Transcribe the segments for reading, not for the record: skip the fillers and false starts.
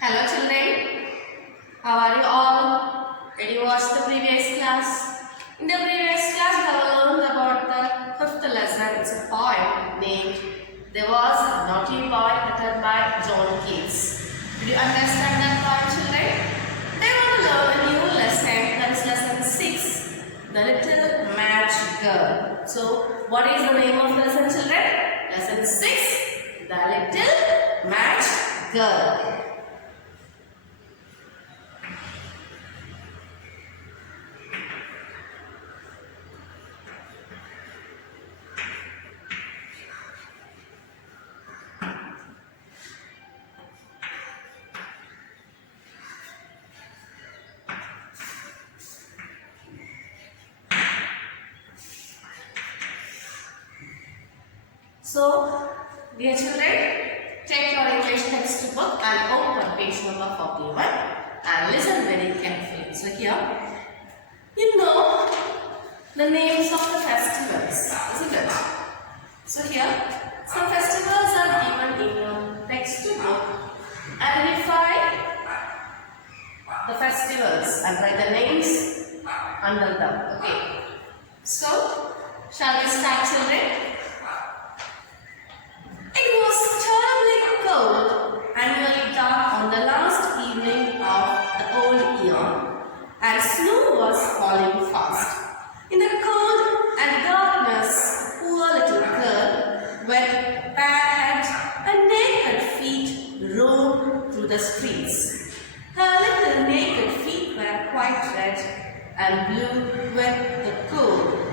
Hello children, how are you all? Did you watch the previous class? In the previous class we have learned about the fifth lesson. It's a poem named There Was a Naughty Boy written by John Keats. Did you understand that poem children? They want to learn a new lesson, that is lesson 6, The Little Match Girl. So what is the name of the lesson children? Lesson 6, The Little Match Girl. So, dear children, take your English textbook and open page number 41 and listen very carefully. So here, you know the names of the festivals, isn't it? So here, some festivals are given in your textbook. Identify the festivals and write the names under them. Okay. So, shall we start children? It was terribly cold and nearly dark on the last evening of the old year, and snow was falling fast. In the cold and darkness, a poor little girl, with bare hands and naked feet, roamed through the streets. Her little naked feet were quite red and blue with the cold.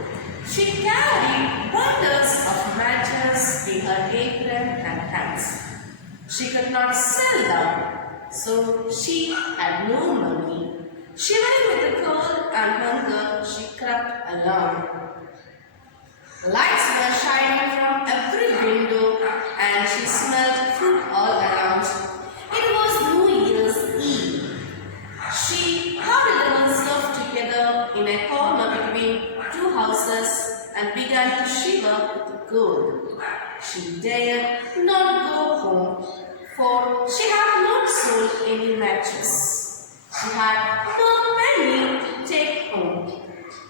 She carried bundles of matches in her apron and hands. She could not sell them, so she had no money. Shivering with the cold and hunger, she crept along. Lights were shining from every window, and she smelled fruit all around. It was New Year's Eve. She huddled herself together in a corner between two houses and began to shiver with the cold. She dared not go home, for she had not sold any matches. She had no penny to take home.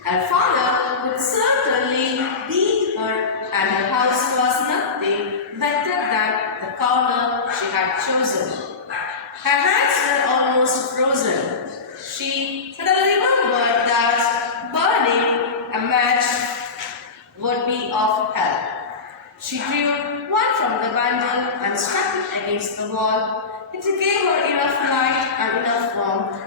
Her father would certainly beat her, and her house was nothing better than the corner she had chosen. Her hands were almost frozen. She suddenly remembered that burning a match would be of help. She drew one from the bundle and struck it against the wall. It gave her enough light and enough warmth.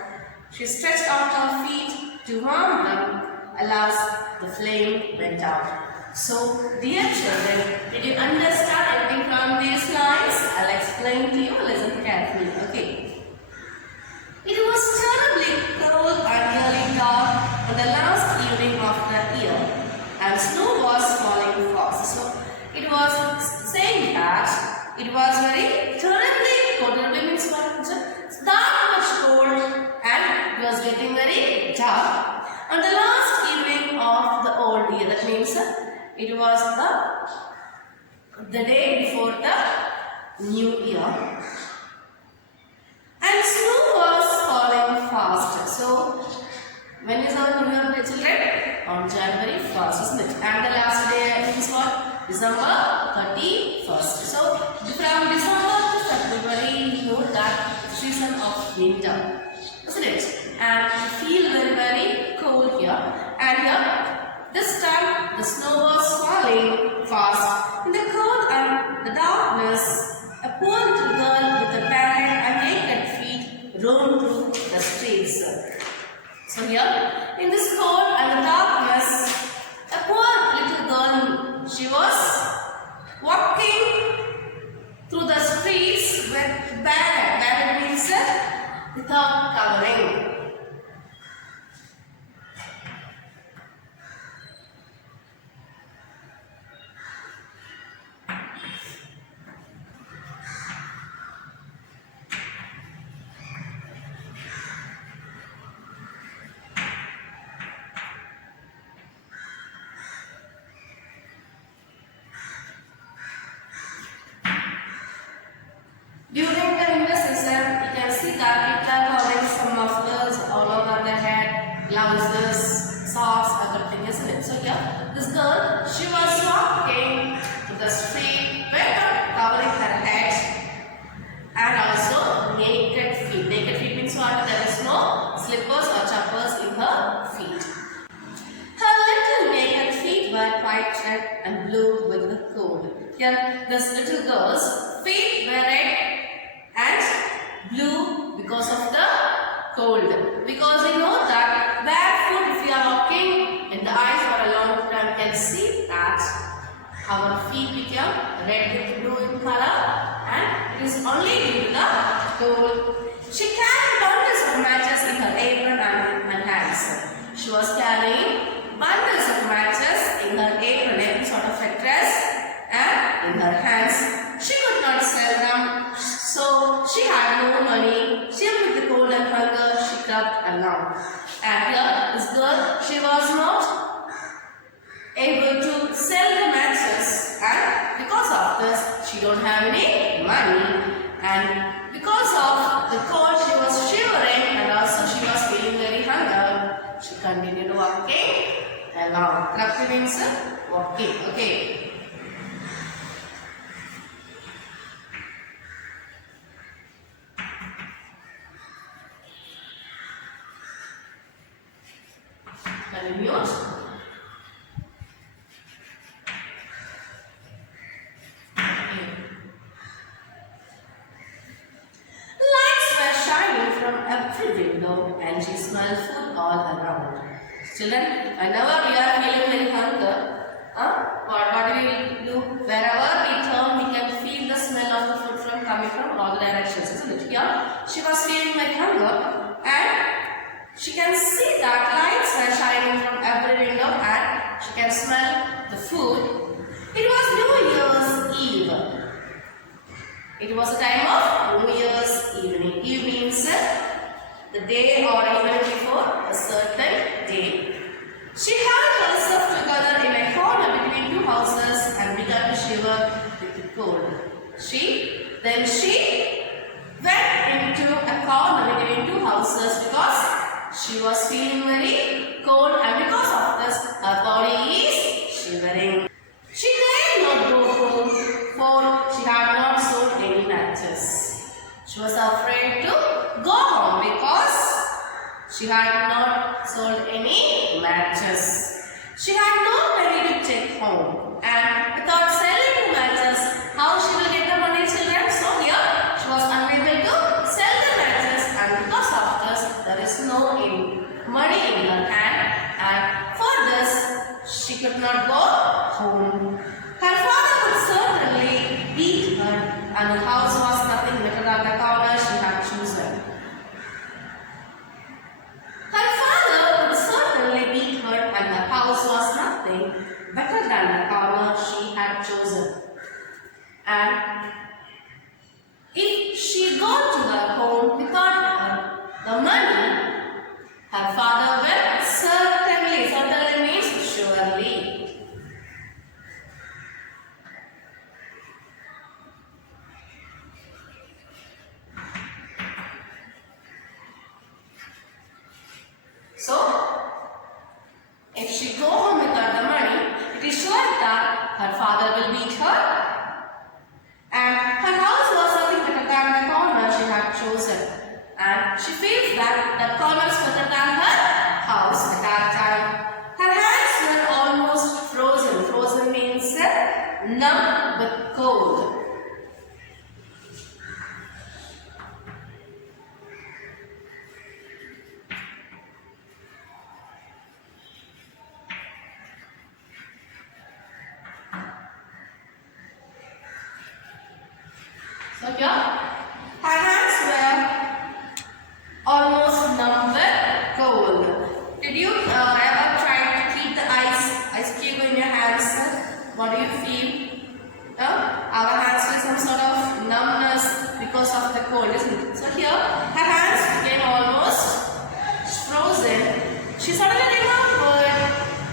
She stretched out her feet to warm them. Alas, the flame went out. So, dear children, did you understand anything from these lines? I'll explain to you. Listen carefully. Okay. It was terribly cold and nearly dark on the last evening of the year, and snow was falling fast. So, it was saying that it was very terribly cold. It means what? It's that much cold, and it was getting very dark on the last evening of the old year. That means it was the day before the new year. And snow was falling fast. So, when is our New Year day children? On January 1st, isn't it? And the last day is what? December 31st. So, from December to February, you know that season of winter, isn't it? And you feel very, very cold here. And here, this time, the snow was falling fast. In the cold and the darkness, a poor little girl with a bare and naked feet roamed through the streets. So here, in this cold and the darkness, a poor little girl, she was walking through the streets with bare means without covering. blue with the cold. Here, this little girl's feet were red and blue because of the cold. Because we know that barefoot, if we are walking in the ice for a long time, can see that our feet become red with blue in color, and it is only due to the cold. She carried bundles of matches in her apron and hands. She was carrying bundles of matches in her apron, sort of a dress, and in her hands. She could not sell them, so she had no money. Chilled with the cold and hunger, she crept along. And here, this girl, she was not able to sell the matches, and because of this, she don't have any money. And because of the cold, she was shivering, and also she was feeling very hunger. She continued walking along. Crept means walking. Okay. Continued. Every window, and she smelled food all around. Children, whenever we are feeling very hunger, what do we do? Wherever we turn, we can feel the smell of the food from coming from all directions, isn't it? Here, she was feeling very hunger, and she can see that lights were shining from every window, and she can smell the food. It was New Year's Eve. It was a time of New Year's evening. Eve means the day or even before a certain day. She held herself together in a corner between two houses and began to shiver with the cold. Then she went into a corner between two houses because she was feeling very cold, and because of this her body is shivering. She dared not go home, for she had not sold any matches. She was afraid to go home because she had not sold any matches. She had no money to take home, and without selling the matches, how she will get the money, children? So here she was unable to sell the matches, and because of this there is no money in her hand, and for this she could not go home. Her father would certainly beat her, and the house was nothing better than the corner she had chosen. Her father would certainly beat her, and her house was nothing better than the corner she had chosen. And if she got to her home without the money, her father will certainly means surely. So, if she go home without the money, it is sure that her father will beat her, and her house was nothing better than the corner she had chosen, and she feels that the corner is better than her house at that time. Her hands were almost frozen. Frozen means numb with cold. So here, her hands were almost numb with cold. Did you ever try to keep the ice cube in your hands? What do you feel? Our hands feel some sort of numbness because of the cold, isn't it? So here, her hands became almost frozen. She suddenly remembered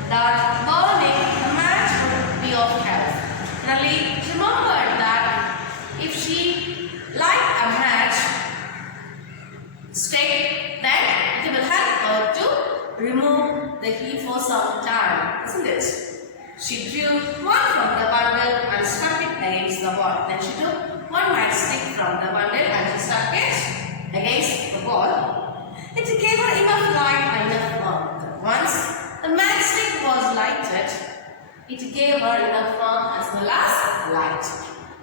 that burning a match would be of help. Suddenly, she remembered that if she light a match stick, then it will help her to remove the heat for some time, isn't it? She drew one from the bundle and stuck it against the wall. Then she took one matchstick from the bundle and she stuck it against the wall. It gave her enough light and enough warmth. Once the matchstick was lighted, It gave her enough warmth as well as light.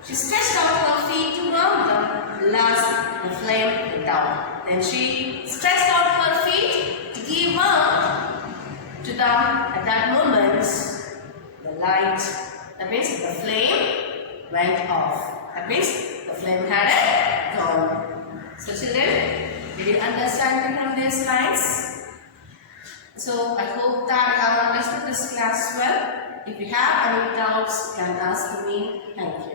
She stretched out her feet to warm them. Last, the flame went down. Then she stretched out her feet to give warmth to them. At that moment, the light, that means the flame went off. That means the flame had gone. So children, did you understand from these lines? So I hope that you have understood this class well. If you have any doubts, you can ask me. Thank you.